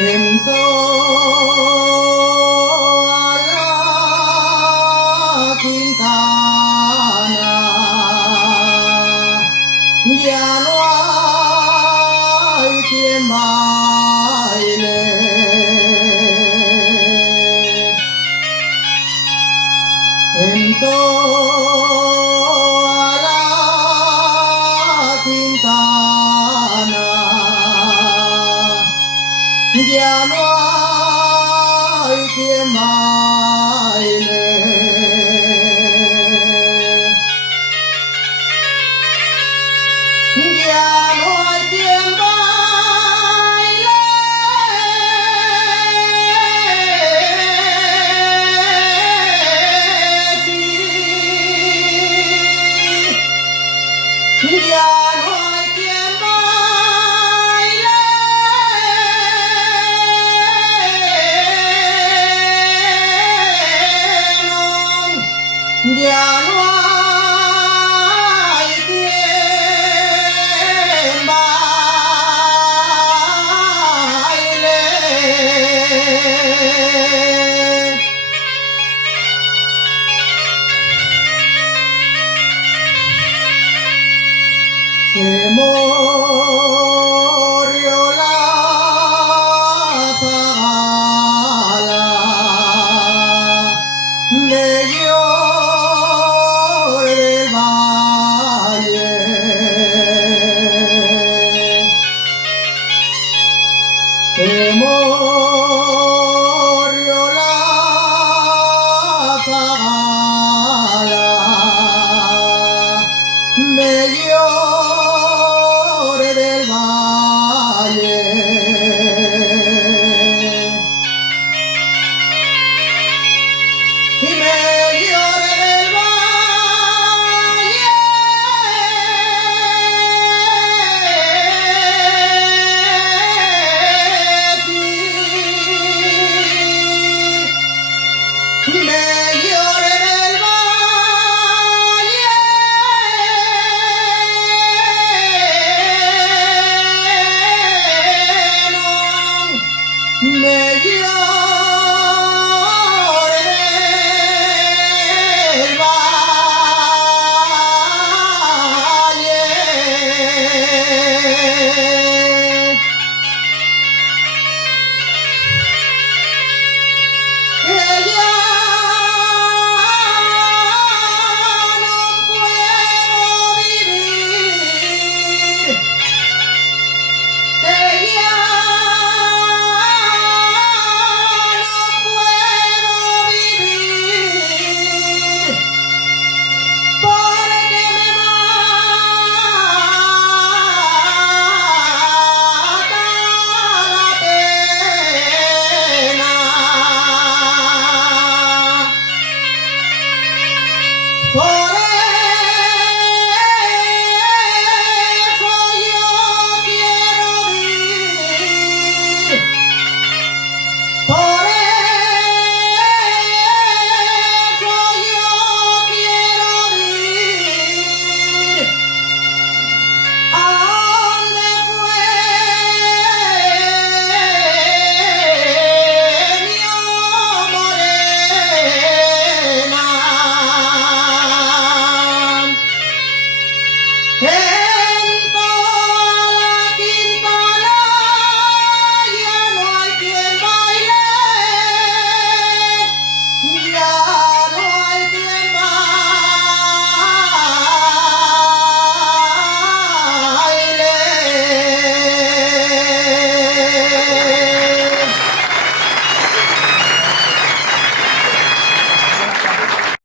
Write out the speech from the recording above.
en toda la Quintana ya no hay quien baile en toda la Quintana ya no hay quien baile. Ya no hay quien baile. Sí. Ya no hay quien baile. Ya no hay quien baile. Se murió la Tagala, me lloré del valle. Se murió la Tagala, me lloré del valle. Y me lloré del valle. Sí. Me lloré del valle. Me lloré